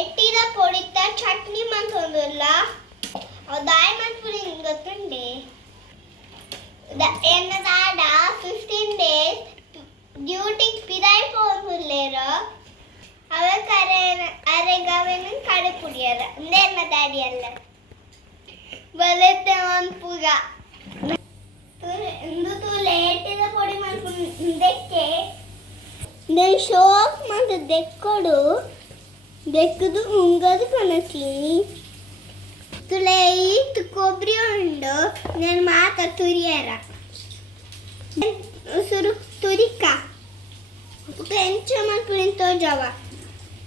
ಎಟ್ಟಿದ ಪೊಡಿತ chutney ಮಂತೊಂದುಲ್ಲ ದಾಯ್ ಮಂತ್ಪುರಿ ಗೊತ್ತುಂಡೆ ಎನ್ನದಾಡ 15 days ಡ್ಯೂಟಿಗೆ ಪಿರಾಯ್ ಪೋನ್ಪುಲ್ಲೇರು ಅವ ಅರೆಗವನು ಕಡೆ ಪುಡಿಯರ ಎಂದೇನ ದಾಡಿ ಅಲ್ಲ ಬಲೆತ್ತೆ ಮಂತ್ಪುಗ ಇಂದು ತೂಲೆ ಎಟ್ಟಿದ ಪೊಡಿ ಮಂತ್ಪುಂದೆಕ್ಕೆ నేను షోక్ మంత దెక్కడు దెక్కదు ఉంగదు కనకి ತುಲೈ ಕೊಬ್ಬರಿ ಉಂಡು నేను ಮಾತ ತುರಿಯರ ಸುರು ತುರಿಕ ಪೆಂಚ ಮಂತ್ಪುರಿನ ತೋಜವ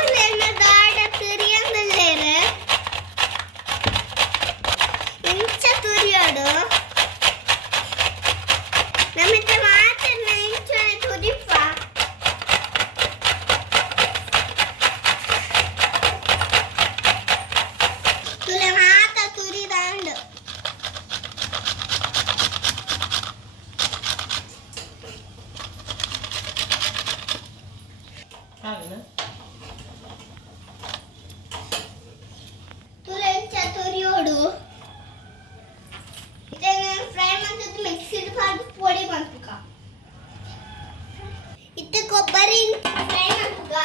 ನನ್ನ ದಾಡ ತುರಿಯಂದಲ್ಲೇರ ಇಂಚ ತುರಿಯೋಡು ನಮಿತ ಮಾತನ್ನ ಇಂಚನೆ ತುರಿಪ ತುರಿಯೋಡು ಫ್ರೈ ಮಾಡ್ತಿದ್ದು ಮಿಕ್ಸಿಡ್ ಹಾಕಿ ಪೊಡಿ ಮಾಡ್ಬೇಕ ಇತ್ತ ಕೊಬ್ಬರಿ ಫ್ರೈ ಮಾಡ್ಬೇಕ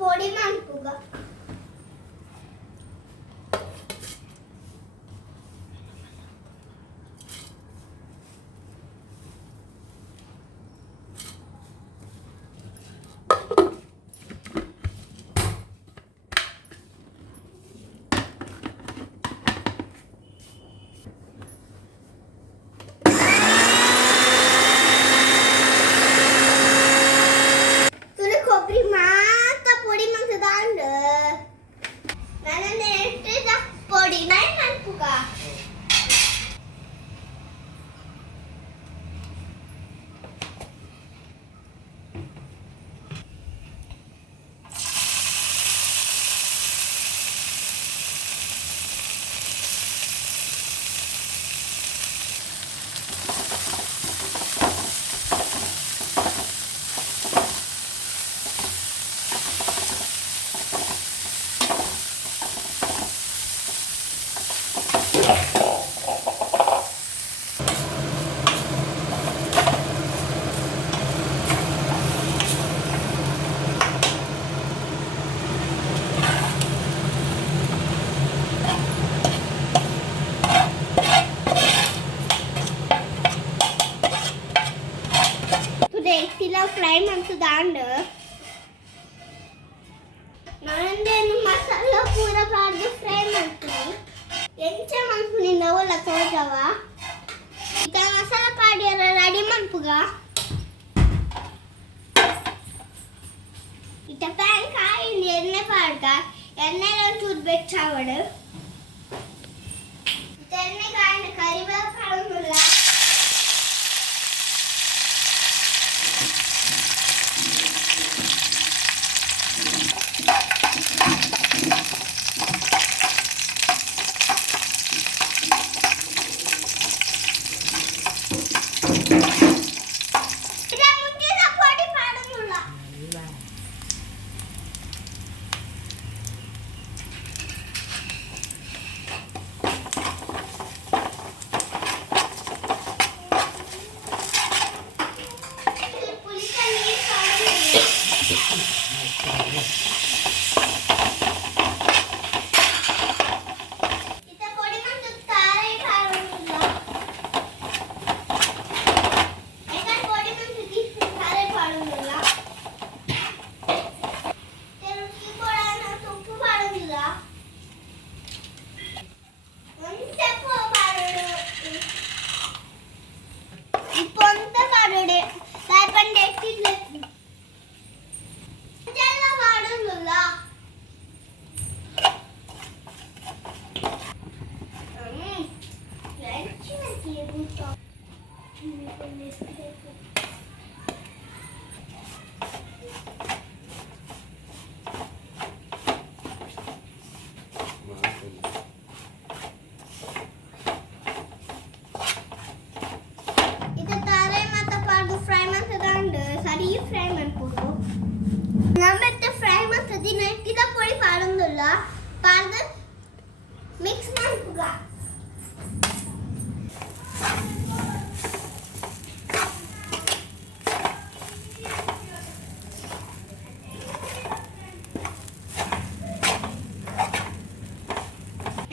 పొడి మంపుగా ಫ್ರೈ ಮಾಡ್ತದಾಂಡು ನಾನೇನು ಮಸಾಲ ಪೂರ ಪಾಡ್ದು ಫ್ರೈ ಮಾಡ್ತೀನಿ ಎಂಚ ಮಾಡ್ತೀನಿ ನವಲ್ಲ ತೋಜವ ಇತ ಮಸಾಲ ಪಾಡ್ಯಾರ ರೆಡಿ ಮಾಡ್ಪುಗ ಇತ ಪ್ಯಾನ್ ಕಾಯಿ ಎಣ್ಣೆ ಪಾಡ್ಗ ಎಣ್ಣೆ ಚೂರು ಬೆಚ್ಚಾವಡು ಎಣ್ಣೆ ಕಾಯಿನ ಕರಿಬೇವು ಕಾಳುಲ್ಲ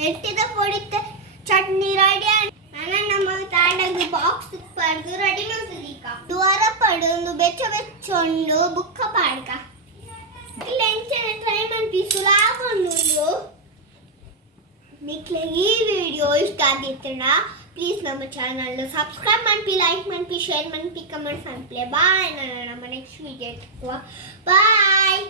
ಎಟ್ಟಿದ ಪುಡಿ ಚಟ್ನಿ ರೆಡಿ ನಾನು ನಮ್ಮ ತಾಂಡಂಗೆ ಬಾಕ್ಸ್ ಪರ್ದು ರೆಡಿ ಮಾಡ್ತಿದ್ದೀಕ ದ್ವಾರ ಪಡೊಂದು ಬೆಚ್ಚ ಬೆಚ್ಚೊಂಡು ಬುಕ್ಕ ಪಾಡ್ಕ ಇಲ್ಲ ಎಂಚನೆ ಟ್ರೈ ಮಾಡಿ ಸುಲಾಭ ನಿಕ್ಲೆ ಈ ವಿಡಿಯೋ ಇಷ್ಟ ಆಗಿತ್ತಣ್ಣ ಪ್ಲೀಸ್ ನಮ್ಮ ಚಾನಲ್ ಸಬ್ಸ್ಕ್ರೈಬ್ ಮಾಡಿ ಲೈಕ್ ಮಾಡಿ ಶೇರ್ ಮಾಡಿ ಕಮೆಂಟ್ ಮಾಡಿ ಬಾಯ್ ನಾನು ನಮ್ಮ ನೆಕ್ಸ್ಟ್ ವಿಡಿಯೋ ಬಾಯ್